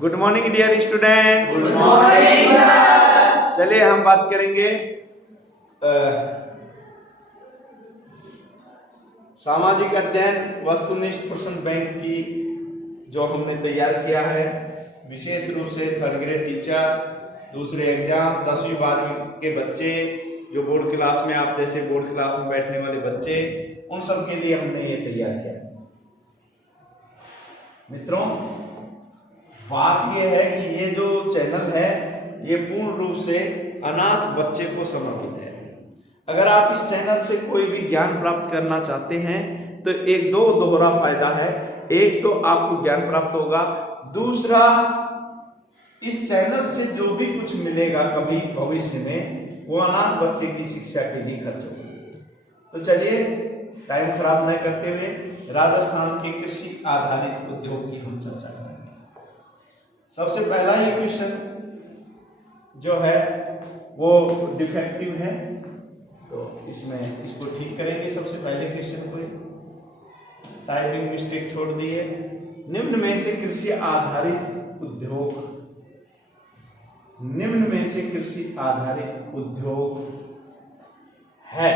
Good morning dear student. Good morning sir. चलिए हम बात करेंगे सामाजिक अध्ययन वस्तुनिष्ठ प्रश्न बैंक की जो हमने तैयार किया है, विशेष रूप से थर्ड ग्रेड टीचर, दूसरे एग्जाम, 10वीं 12वीं के बच्चे, जो बोर्ड क्लास में आप जैसे बोर्ड क्लास में बैठने वाले बच्चे, उन सब के लिए हमने ये तैयार किया। मित्रों, बात यह है कि ये जो चैनल है ये पूर्ण रूप से अनाथ बच्चे को समर्पित है। अगर आप इस चैनल से कोई भी ज्ञान प्राप्त करना चाहते हैं तो एक दो दोहरा फायदा है। एक तो आपको ज्ञान प्राप्त होगा, दूसरा इस चैनल से जो भी कुछ मिलेगा कभी भविष्य में वो अनाथ बच्चे की शिक्षा के लिए खर्च होगा। तो चलिए टाइम खराब न करते हुए राजस्थान के कृषि आधारित उद्योग की हम चर्चा करेंगे। सबसे पहला ये क्वेश्चन जो है वो डिफेक्टिव है, तो इसमें इसको ठीक करेंगे। सबसे पहले क्वेश्चन को टाइपिंग मिस्टेक छोड़ दिए। निम्न में से कृषि आधारित उद्योग, निम्न में से कृषि आधारित उद्योग है,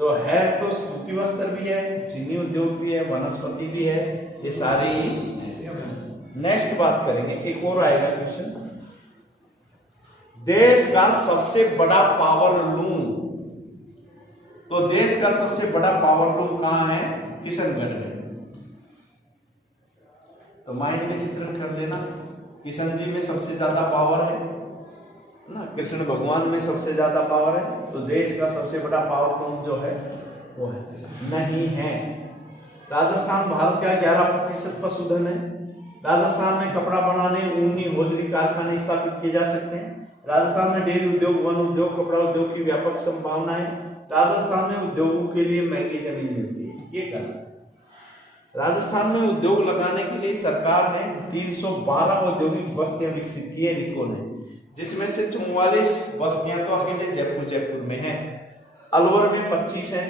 तो है तो सूती वस्त्र भी है, चीनी उद्योग भी है, वनस्पति भी है, ये सारी। नेक्स्ट बात करेंगे, एक और आएगा क्वेश्चन, देश का सबसे बड़ा पावर लूम। तो देश का सबसे बड़ा पावर लूम कहां है? किशनगढ़ में। तो माइंड में चित्रण कर लेना, किशन जी में सबसे ज्यादा पावर है ना, कृष्ण भगवान में सबसे ज्यादा पावर है, तो देश का सबसे बड़ा पावर लूम जो है वो है नहीं है। राजस्थान भारत का 11% पशुधन है। राजस्थान में कपड़ा बनाने, ऊनी होजरी कारखाने स्थापित किए जा सकते हैं। राजस्थान में डेयरी उद्योग, वन उद्योग, कपड़ा उद्योग की व्यापक संभावना है। राजस्थान में उद्योगों के लिए महंगी जमीन मिलती है। ये कारण राजस्थान में उद्योग लगाने के लिए सरकार ने 312 औद्योगिक बस्तियां विकसित की है रिको ने, जिसमें से 44 बस्तियां तो अकेले जयपुर में है, अलवर में 25 है,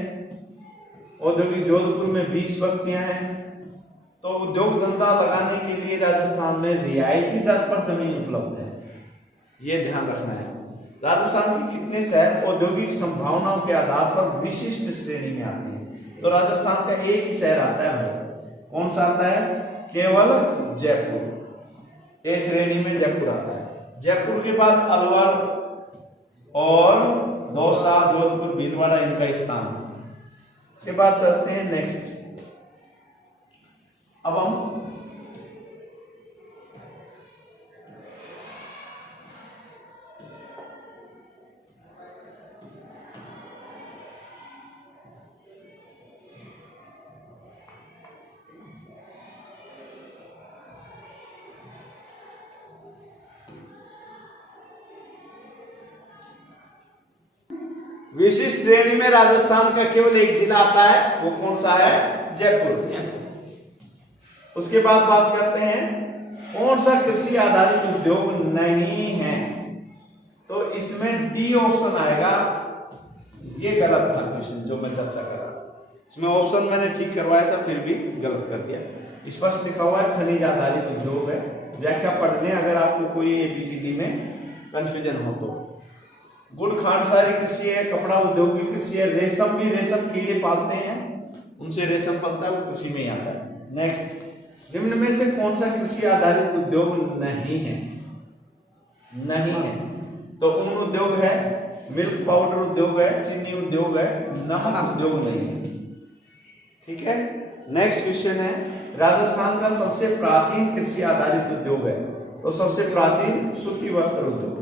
औद्योगिक जोधपुर में 20 बस्तियां हैं। तो उद्योग धंधा लगाने के लिए राजस्थान में रियायती दर पर जमीन उपलब्ध है, ये ध्यान रखना है। राजस्थान के कितने शहर औद्योगिक संभावनाओं के आधार पर विशिष्ट श्रेणी में आते हैं? तो राजस्थान का एक ही शहर आता है भाई, कौन सा आता है? केवल जयपुर। ए श्रेणी में जयपुर आता है। जयपुर के बाद अलवर और दौसा, जोधपुर, भीलवाड़ा इनका स्थान। इसके बाद चलते हैं नेक्स्ट। अब हम विशिष्ट श्रेणी में राजस्थान का केवल एक जिला आता है, वो कौन सा है? जयपुर। उसके बाद बात करते हैं कौन सा कृषि आधारित उद्योग नहीं है? तो इसमें डी ऑप्शन आएगा। ये गलत था क्वेश्चन जो मैं चर्चा कर रहा था, इसमें ऑप्शन मैंने ठीक करवाया था फिर भी गलत कर दिया। स्पष्ट लिखा हुआ है खनिज आधारित उद्योग है। व्याख्या पढ़ लें अगर आपको कोई ABCD में कंफ्यूजन हो तो। गुड़ खांडसारी कृषि है, कपड़ा उद्योग की कृषि है, रेशम भी, रेशम कीड़े पालते हैं उनसे रेशम बनता है, वो कृषि में ही आता है। नेक्स्ट, निम्न में से कौन सा कृषि आधारित उद्योग नहीं है? नहीं है तो ऊन उद्योग है, मिल्क पाउडर उद्योग है, चीनी उद्योग है, नमक उद्योग नहीं है। ठीक है। नेक्स्ट क्वेश्चन है, राजस्थान का सबसे प्राचीन कृषि आधारित उद्योग है, तो सबसे प्राचीन सूती वस्त्र उद्योग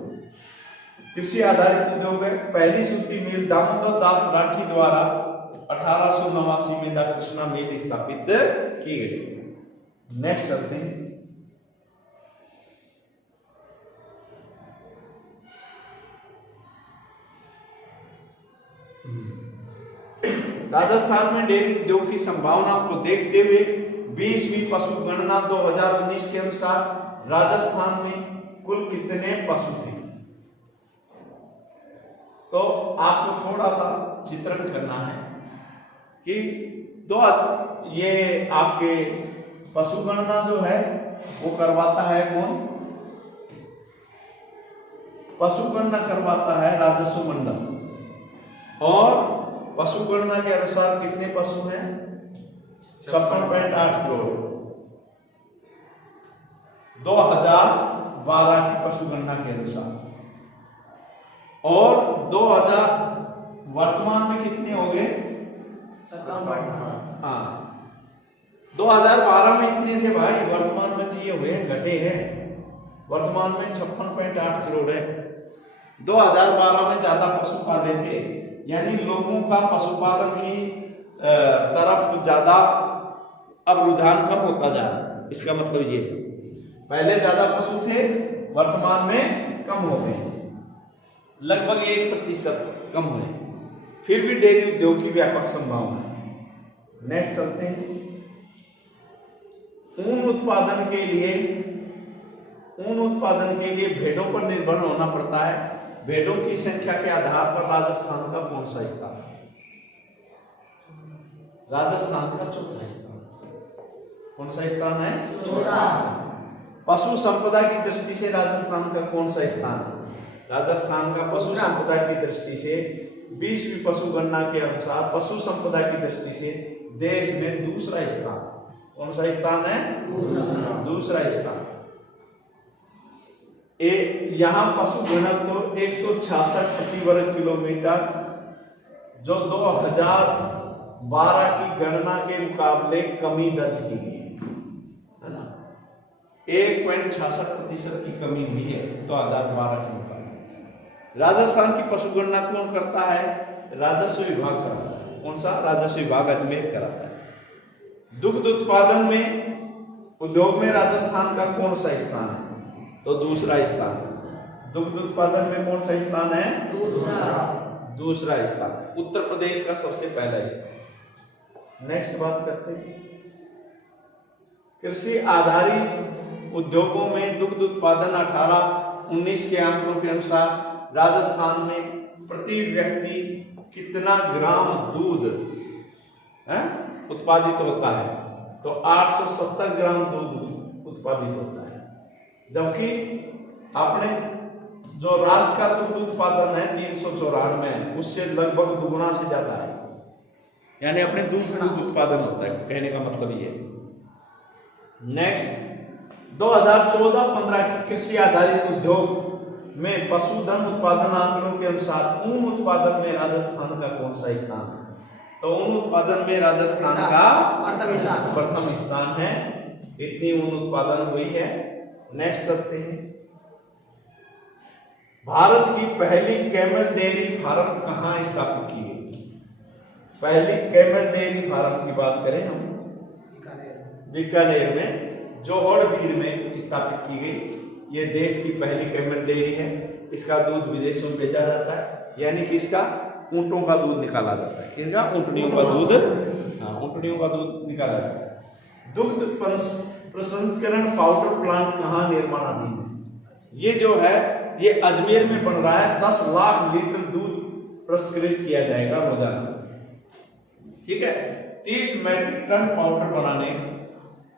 कृषि आधारित उद्योग है। पहली सूती मिल दामोदर दास राठी द्वारा 1889 में द कृष्णा मिल स्थापित की गई। नेक्स्ट चलते हैं। राजस्थान में डेयरी उद्योग की संभावनाओं को देखते हुए 20वीं पशु गणना 2019 के अनुसार राजस्थान में कुल कितने पशु थे? तो आपको थोड़ा सा चित्रण करना है कि ये आपके पशु गणना जो है वो करवाता है कौन? पशु गणना करवाता है राजस्व मंडल। और पशु गणना के अनुसार कितने पशु हैं? 56.8 करोड़। 2012 की पशु गणना के अनुसार। और 2000 वर्तमान में कितने हो गए? 57.8। हाँ, 2012 में इतने थे भाई, वर्तमान में तो ये हुए घटे हैं। वर्तमान में 56.8 करोड़ है। 2012 में ज्यादा पशु पाले थे, यानी लोगों का पशुपालन की तरफ ज्यादा अब रुझान कम होता जा रहा है। इसका मतलब ये है, पहले ज्यादा पशु थे, वर्तमान में कम हो गए, लगभग 1% कम हुए। फिर भी डेयरी उद्योग की व्यापक संभावना है। नेक्स्ट चलते हैं। ऊन उत्पादन के लिए भेड़ों पर निर्भर होना पड़ता है। भेड़ों की संख्या के आधार पर राजस्थान का कौन सा स्थान? राजस्थान का चौथा स्थान। कौन सा स्थान है? चौथा। पशु संपदा की दृष्टि से राजस्थान का कौन सा स्थान है? राजस्थान का पशु संपदा की दृष्टि से 20वीं पशु गणना के अनुसार पशु संपदा की दृष्टि से देश में दूसरा स्थान। कौन सा स्थान है? दूसरा स्थान। यहाँ पशु घनत्व 166 प्रति वर्ग किलोमीटर, जो 2012 की गणना के मुकाबले कमी दर्ज की गई है ना। 1.66% की कमी हुई है 2012 के मुकाबले। राजस्थान की पशु गणना कौन करता है? राजस्व विभाग कराता है। कौन सा? राजस्व विभाग अजमेर कराता है। दुग्ध उत्पादन में उद्योग में राजस्थान का कौन सा स्थान है? तो दूसरा स्थान। दुग्ध उत्पादन में कौन सा स्थान है? दूसरा स्थान। उत्तर प्रदेश का सबसे पहला स्थान। नेक्स्ट बात करते हैं, कृषि आधारित उद्योगों में दुग्ध उत्पादन 18-19 के आंकड़ों के अनुसार राजस्थान में प्रति व्यक्ति कितना ग्राम दूध उत्पादित होता है? तो 870 ग्राम दूध उत्पादित होता है। जबकि अपने जो राष्ट्र का दुग्ध उत्पादन है 394 है, उससे लगभग दुगुना से ज्यादा है। यानी अपने दूध उत्पादन होता है, कहने का मतलब ये है। नेक्स्ट, 2014-15 की कृषि आधारित उद्योग में पशुधन उत्पादन आंकड़ों के अनुसार ऊन उत्पादन में राजस्थान का कौन सा स्थान है? तो ऊन उत्पादन में राजस्थान का प्रथम स्थान है। इतनी ऊन उत्पादन हुई है। नेक्स्ट चलते हैं, भारत की पहली कैमल डेयरी फार्म कहाँ स्थापित की गई? पहली कैमल डेयरी फार्म की बात करें हम, बीकानेर में जोहड़ भीड़ में स्थापित की गई। ये देश की पहली कैमल डेयरी है। इसका दूध विदेशों में भेजा जाता है, यानी कि इसका ऊंटों का दूध निकाला जाता है। किसका? ऊंटनियों का दूध। हाँ, ऊंटनियों का दूध निकाला जाता है। दुग्ध प्रसंस्करण पाउडर प्लांट कहाँ निर्माणाधीन है? ये जो है ये अजमेर में बन रहा है। 10 लाख लीटर दूध प्रसंस्कृत किया जाएगा रोजाना। ठीक है, 30 मेट्रिक टन पाउडर बनाने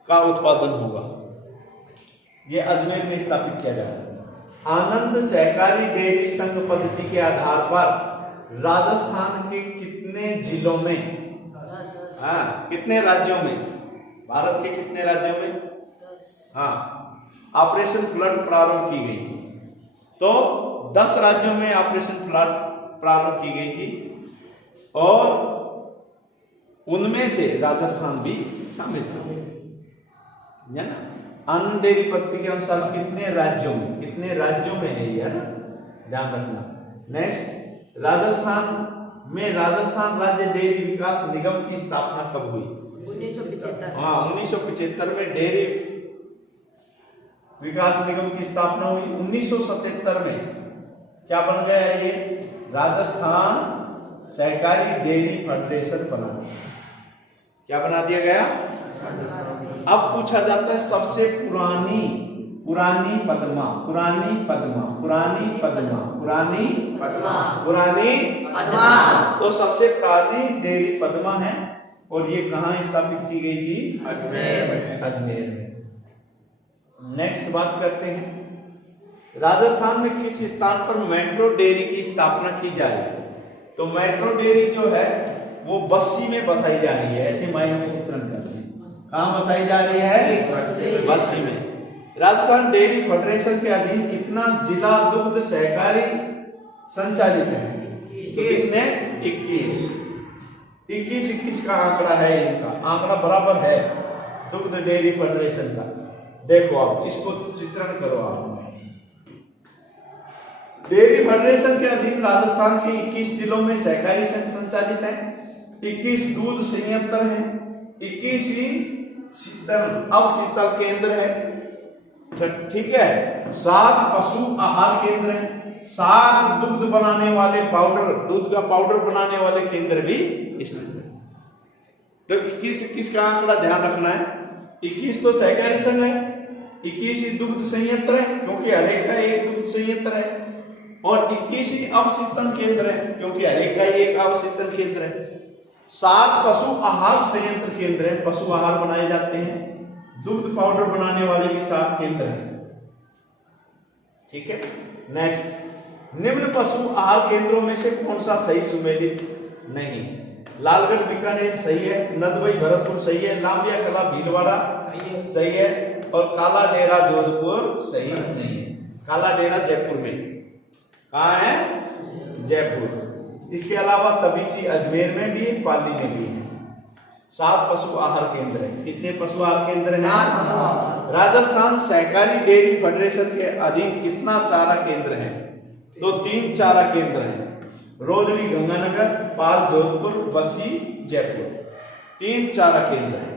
का उत्पादन होगा। ये अजमेर में स्थापित किया जाएगा। आनंद सहकारी डेयरी संघ पद्धति के आधार पर राजस्थान के कितने जिलों में, कितने राज्यों में, भारत के कितने राज्यों में ऑपरेशन फ्लड प्रारंभ की गई थी? तो 10 राज्यों में ऑपरेशन फ्लड प्रारंभ की गई थी और उनमें से राजस्थान भी शामिल था, है ना। आनंद डेयरी पद्धति के अनुसार कितने राज्यों में है ये, है ना, ध्यान रखना। नेक्स्ट, राजस्थान राज्य डेयरी विकास निगम की स्थापना कब हुई? 1975। हाँ, 1975 में डेयरी विकास निगम की स्थापना हुई। 1977 में क्या बन गया है ये? राजस्थान सहकारी डेयरी फेडरेशन बना दिया। क्या बना दिया गया? अब पूछा जाता है सबसे पुरानी पद्मा। तो सबसे पुरानी डेयरी पद्मा है और ये कहाँ स्थापित की गई थी? अजमेर में। नेक्स्ट बात करते हैं, राजस्थान में किस स्थान पर मेट्रो डेयरी की स्थापना की जा रही है? तो मेट्रो डेयरी जो है वो बस्सी में बसाई जा रही है, ऐसे मायने में चित्रण करते हैं। कहाँ बसाई जा रही है? बस्सी में। राजस्थान डेयरी फेडरेशन के अधीन कितना जिला दुग्ध सहकारी संचालित है? तो कितने? 21 का आंकड़ा है, इनका आंकड़ा बराबर है दुग्ध डेयरी फेडरेशन का। देखो आप इसको चित्रण करो आप। डेयरी फेडरेशन के अधीन राजस्थान के 21 जिलों में सहकारी संघ संचालित है, 21 दूध संयंत्र है, 21 ही शीतल केंद्र है, ठीक है, 7 पशु आहार केंद्र है, 7 दुग्ध बनाने वाले पाउडर, दूध का पाउडर बनाने वाले केंद्र भी इसमें है। तो 21 का आंकड़ा ध्यान रखना है। 21 तो सहकारी संघ है, 21 ही दुग्ध संयंत्र है क्योंकि हरेक का एक दुग्ध संयंत्र है, और 21 ही अवशीतन केंद्र है क्योंकि हरेक का एक अवशीतन केंद्र है। 7 पशु आहार संयंत्र केंद्र है, पशु आहार बनाए जाते हैं, दुग्ध पाउडर बनाने वाले भी 7 केंद्र हैं, ठीक है। नेक्स्ट, निम्न पशु आहार केंद्रों में से कौन सा सही सुमेलित नहीं? लालगढ़ बीकानेर सही है, नंदवाई भरतपुर सही है, लांबिया कला भीलवाड़ा सही है, और काला डेरा जोधपुर सही नहीं है। काला डेरा जयपुर में, कहाँ है? जयपुर। इसके अलावा तबीची अजमेर में भी, पाली में भी है। 7 पशु आहार केंद्र है। कितने पशु आहार केंद्र हैं? राजस्थान सहकारी डेयरी फेडरेशन के अधीन कितना चारा केंद्र है? तो 3 चारा केंद्र हैं, रोजली गंगानगर, पाल जोधपुर, बस्सी जयपुर, 3 चारा केंद्र हैं।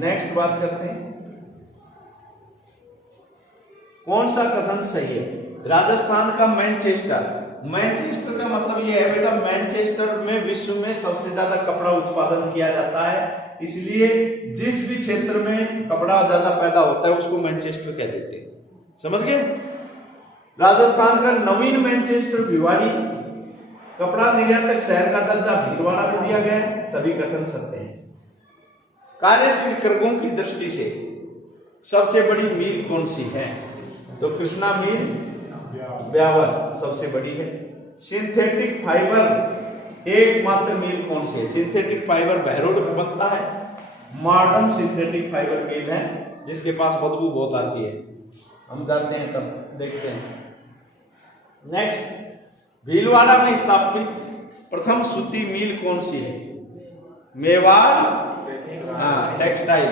नेक्स्ट बात करते हैं, कौन सा कथन सही है? राजस्थान का मैनचेस्टर, मैनचेस्टर का मतलब ये है बेटा, मैनचेस्टर में विश्व में सबसे ज्यादा कपड़ा उत्पादन किया जाता है, इसलिए जिस भी क्षेत्र में कपड़ा ज्यादा पैदा होता है उसको मैनचेस्टर कह देते हैं, समझ गए। राजस्थान का नवीन मैनचेस्टर भिवाड़ी, कपड़ा निर्यातक शहर का दर्जा भीलवाड़ा में दिया गया है, सभी कथन सत्य हैं। कार्यशील कृषकों की दृष्टि से सबसे बड़ी मिल कौन सी है? तो कृष्णा मिल ब्यावर सबसे बड़ी है। सिंथेटिक फाइबर एकमात्र मिल कौन सी है? सिंथेटिक फाइबर बहरोड में बनता है, मॉडर्न सिंथेटिक फाइबर मिल है जिसके पास बदबू बहुत आती है, हम जाते हैं तब देखते हैं। नेक्स्ट, भीलवाड़ा में स्थापित प्रथम सूती मिल कौन सी है? मेवाड़ टेक्सटाइल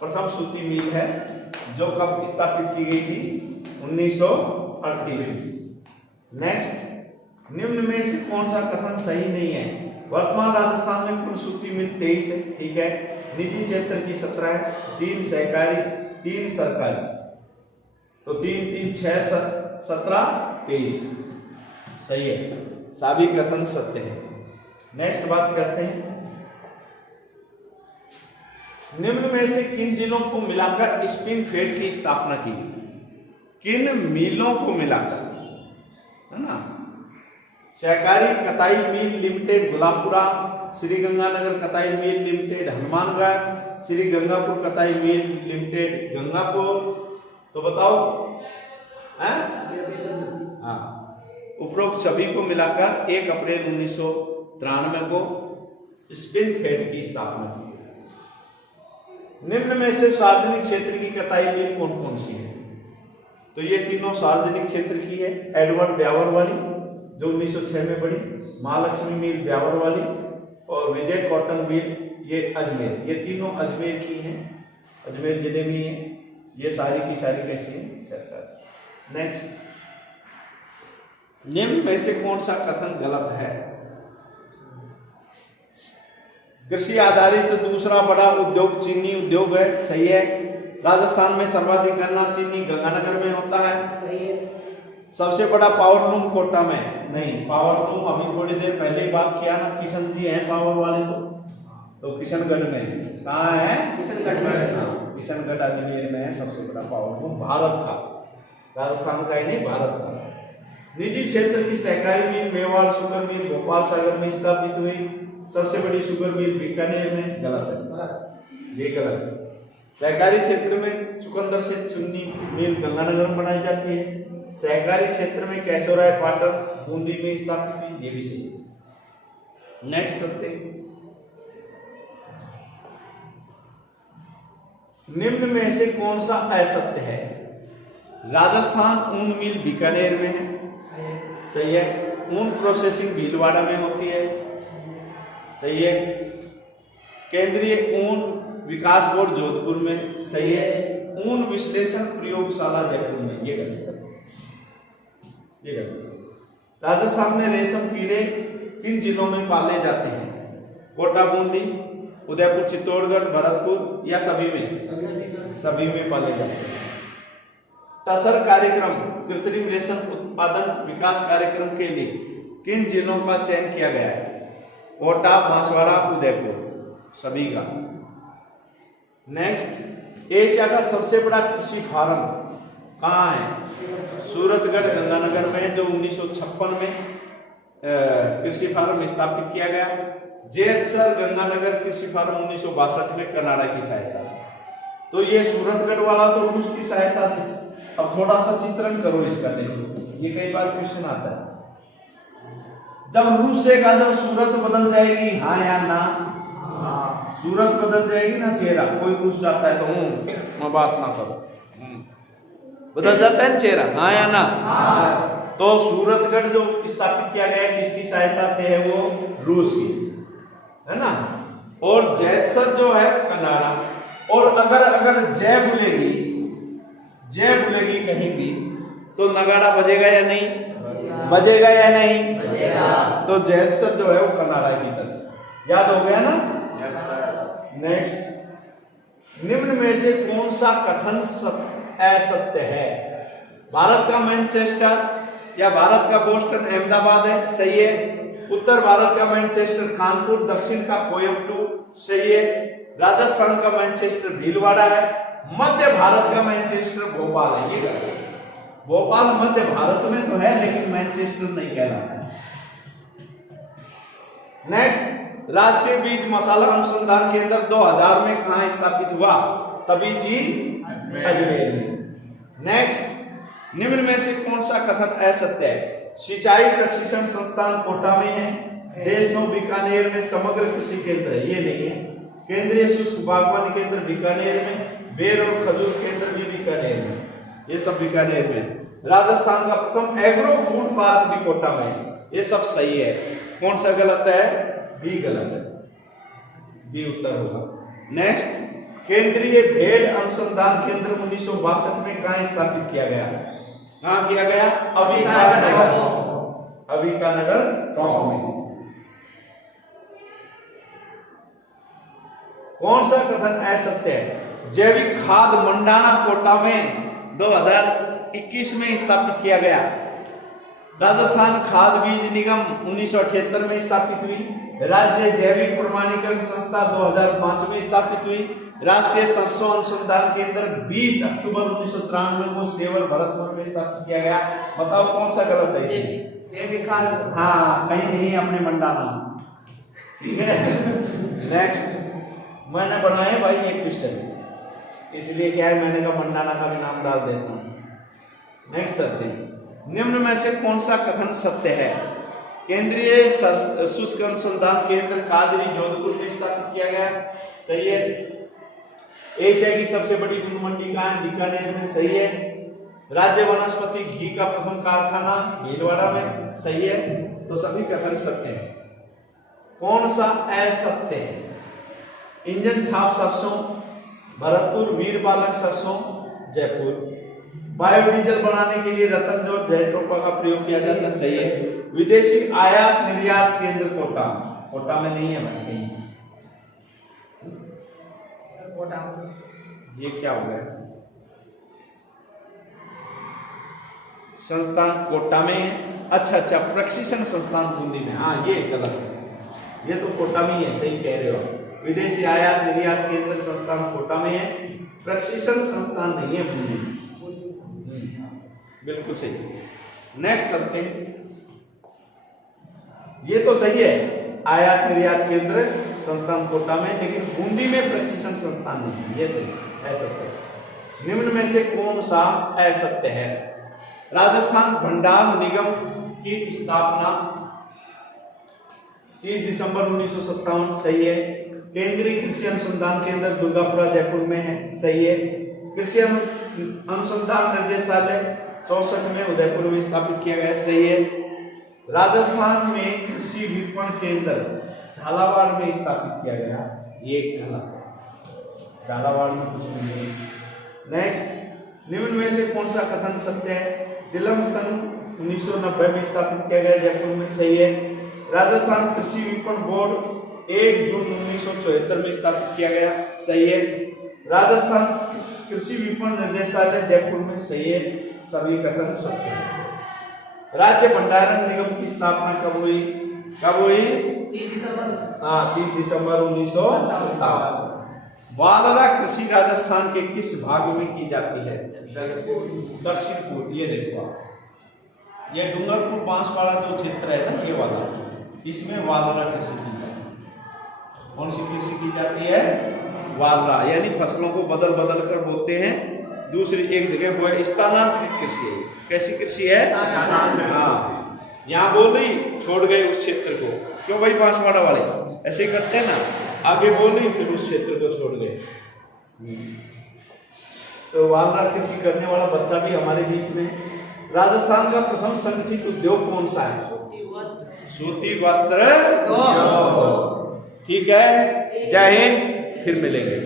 प्रथम सूती मिल है, जो कब स्थापित की गई थी? 1938। नेक्स्ट, निम्न में से कौन सा कथन सही नहीं है? वर्तमान राजस्थान में कुल सूती मिल 23 है, ठीक है, निजी क्षेत्र की 17 है, 3 सहकारी, 3 सरकारी, तो 3 3 6 17 23 सही है, सभी कथन सत्य है। नेक्स्ट बात करते हैं, निम्न में से किन जिलों को मिलाकर स्पिन फेड की स्थापना की गई? किन मिलों को मिलाकर, है ना? सहकारी कताई मिल लिमिटेड गुलाबपुरा, श्री गंगानगर कताई मिल लिमिटेड हनुमानगढ़, श्री गंगापुर कताई मिल लिमिटेड गंगापुर। तो बताओ, हाँ, उपरोक्त सभी को मिलाकर 1 अप्रैल 1993 को स्पिन फेड की स्थापना की। निम्न में से सार्वजनिक क्षेत्र की कताई मिल कौन कौन सी है? तो ये तीनों सार्वजनिक क्षेत्र की है। एडवर्ड ब्यावर वाली जो 1906 में बनी, महालक्ष्मी मिल ब्यावर वाली, और विजय कॉटन मिल ये अजमेर, ये तीनों अजमेर की हैं, अजमेर जिले में है। ये सारी की सारी कैसी है? सरकार। नेक्स्ट, निम्न में से कौन सा कथन गलत है? कृषि आधारित दूसरा बड़ा उद्योग चीनी उद्योग है, सही है। राजस्थान में सर्वाधिक गन्ना चीनी गंगानगर में होता है, सही है। सबसे बड़ा पावर लूम कोटा में नहीं, पावर लूम अभी थोड़ी देर पहले बात किया ना, किशन जी हैं पावर वाले, तो किशनगढ़ में, कहाँ है? किशनगढ़ में, किशनगढ़ अजमेर में है सबसे बड़ा पावर लूम भारत का, राजस्थान का ही नहीं, भारत का। निजी क्षेत्र की सहकारी मिल मेवाड़ शुगर मिल भोपाल सागर में स्थापित हुई। सबसे बड़ी शुगर मिल बीकानेर में, गलत है, ये गलत। सहकारी क्षेत्र में चुकंदर से चुन्नी मिल गंगानगर में बनाई जाती है। सहकारी क्षेत्र में कैशोराय पाटन बूंदी में स्थापित हुई, ये भी सही है। नेक्स्ट चलते हैं। निम्न में से कौन सा असत्य है? राजस्थान ऊन मिल बीकानेर में है, सही है। ऊन प्रोसेसिंग भीलवाड़ा में होती है, सही है। केंद्रीय ऊन विकास बोर्ड जोधपुर में, सही है। ऊन विश्लेषण प्रयोगशाला जयपुर में, ये गलत है, ये गलत है। राजस्थान में रेशम कीड़े किन जिलों में पाले जाते हैं? कोटा, बूंदी, उदयपुर, चित्तौड़गढ़, भरतपुर या सभी में? सभी में पाले जाते हैं। टसर कार्यक्रम कृत्रिम रेशम उत्पादन विकास कार्यक्रम के लिए किन जिलों का चयन किया गया है? कोटा, बांसवाड़ा, उदयपुर, सभी का। नेक्स्ट, एशिया का सबसे बड़ा कृषि फार्म कहाँ है? सूरतगढ़ गंगानगर में, जो 1956 में कृषि फार्म स्थापित किया गया। जैतसर गंगानगर कृषि फार्म 1962 में कनाडा की सहायता से। तो ये सूरतगढ़ वाला तो रूस की सहायता से। अब थोड़ा सा चित्रण करो इसका, देखो ये कई बार क्वेश्चन आता है। जब रूस से कहा जब सूरत बदल जाएगी, हाँ या ना? सूरत बदल जाएगी ना चेहरा। कोई रूस जाता है तो मैं बात ना करो, बदल जाता है ना चेहरा, हाँ या ना? तो सूरतगढ़ जो स्थापित किया गया किसकी सहायता से है? वो रूस की, है ना। और जैतसर जो है कनाडा। और अगर जय बुलेगी कहीं भी तो नगाड़ा बजेगा या नहीं? बजेगा या नहीं? तो जैतसर जो है वो कनाडा की तरफ। याद हो गया ना? नेक्स्ट, निम्न में से कौन सा कथन असत्य है? भारत का मैनचेस्टर या भारत का बोस्टन अहमदाबाद है, सही है। उत्तर भारत का मैनचेस्टर कानपुर, दक्षिण का कोयम्बटूर, सही है। राजस्थान का मैनचेस्टर भीलवाड़ा है। मध्य भारत का मैनचेस्टर भोपाल है, ये गलत है। भोपाल मध्य भारत में तो है लेकिन मैनचेस्टर नहीं कहलाता। नेक्स्ट, राष्ट्रीय बीज मसाला अनुसंधान केंद्र 2000 में कहां स्थापित हुआ? तभी जी अजमेर में। नेक्स्ट, निम्न में से कौन सा कथन असत्य है? सिंचाई प्रशिक्षण संस्थान कोटा में है। देशनों बीकानेर में समग्र कृषि केंद्र है, ये नहीं है। केंद्रीय शुष्क बागवानी केंद्र बीकानेर में। बेर और खजूर केंद्र भी बीकानेर में, ये सब बीकानेर में। राजस्थान का प्रथम एग्रो फूड पार्क भी कोटा में है, ये सब सही है। कौन सा गलत है? बी गलत है, बी उत्तर होगा। नेक्स्ट, केंद्रीय भेड़ अनुसंधान केंद्र 1962 में कहां स्थापित किया गया? कहां किया गया? अविकानगर टोंक में। कौन सा कथन असत्य है? जैविक खाद मंडाना कोटा में 2021 में स्थापित किया गया। राजस्थान खाद बीज निगम 1978 में स्थापित हुई। राज्य जैविक प्रमाणीकरण संस्था 2005 में स्थापित हुई। राष्ट्रीय सरसों अनुसंधान केंद्र 20 अक्टूबर 1993 को सेवर भरतपुर में स्थापित किया गया। बताओ कौन सा गलत है इसमें? जैविक खाद, हाँ, कहीं नहीं, अपने मंडाना। ठीक है। नेक्स्ट, मैंने बनाए भाई ये क्वेश्चन, इसलिए क्या है मैंने कहा मंडाना का भी नाम डाल देता हूं। नेक्स्ट चलते हैं। निम्न में से कौन सा कथन सत्य है? केंद्रीय शुष्क अनुसंधान केंद्र काजरी जोधपुर में स्थापित किया गया, सही है। एशिया की सबसे बड़ी गुड़ मंडी कहां है? बीकानेर में, सही है। राज्य वनस्पति घी का प्रथम कारखाना भीलवाड़ा में, सही है। तो सभी कथन सत्य है। कौन सा असत्य है? इंजन छाप सरसों भरतपुर, वीर बालक सरसों जयपुर। बायोडीजल बनाने के लिए रतन जो जैट्रोपा का प्रयोग किया जाता है, सही है। विदेशी आयात निर्यात केंद्र कोटा में नहीं है भाई कहीं। ये क्या हो गया? संस्थान कोटा में है। अच्छा, प्रशिक्षण संस्थान बूंदी में, हाँ ये गलत है, ये तो कोटा में ही है, सही कह रहे हो। विदेशी आयात निर्यात केंद्र संस्थान कोटा में है, प्रशिक्षण संस्थान नहीं है बूंदी। बिल्कुल सही। नेक्स्ट चलते हैं। ये तो सही है, आयात निर्यात केंद्र संस्थान कोटा में, लेकिन बूंदी में प्रशिक्षण संस्थान नहीं है, ये सही असत्य। निम्न में से कौन सा असत्य है? राजस्थान भंडार निगम की स्थापना 30 दिसंबर 1957, सही है। केंद्रीय कृषि अनुसंधान केंद्र दुर्गापुरा जयपुर में है, सही है। कृषि अनुसंधान निर्देशालय 64 में उदयपुर में स्थापित किया गया, सही है। राजस्थान में कृषि विपणन केंद्र झालावाड़ में स्थापित किया गया, ये गलत है, झालावाड़ में कुछ भी नहीं। नेक्स्ट, निम्न में से कौन सा कथन सत्य है? दिलम सन 1990 में स्थापित किया गया जयपुर में, सही है। राजस्थान कृषि विपणन बोर्ड 1 जून 1974 में स्थापित किया गया, सही है। राजस्थान कृषि विपणन निर्देशालय जयपुर में, सही है। सभी कथन सत्य है। राज्य भंडारण निगम की स्थापना कब हुई? 30 दिसंबर 1957। वालरा कृषि राजस्थान के किस भाग में की जाती है? दक्षिण पूर्व। ये देखो आप, ये डूंगरपुर बांसवाड़ा जो क्षेत्र है ना, ये वाला, इसमें वालरा कृषि की जाती है। कौन सी कृषि की जाती है? वालरा, यानी फसलों को बदल बदल कर बोते हैं, दूसरी एक जगह बोए, स्थानांतरित कृषि है। कैसी कृषि है? हाँ, यहाँ बोल रही छोड़ गए उस क्षेत्र को, क्यों भाई? बांसवाड़ा वाले ऐसे ही करते हैं ना, आगे बोल रही फिर उस क्षेत्र को छोड़ गए। तो वालरा कृषि करने वाला बच्चा भी हमारे बीच में। राजस्थान का प्रथम संगठित उद्योग कौन सा है? सूती वस्त्र। ठीक है, जय हिंद, फिर मिलेंगे।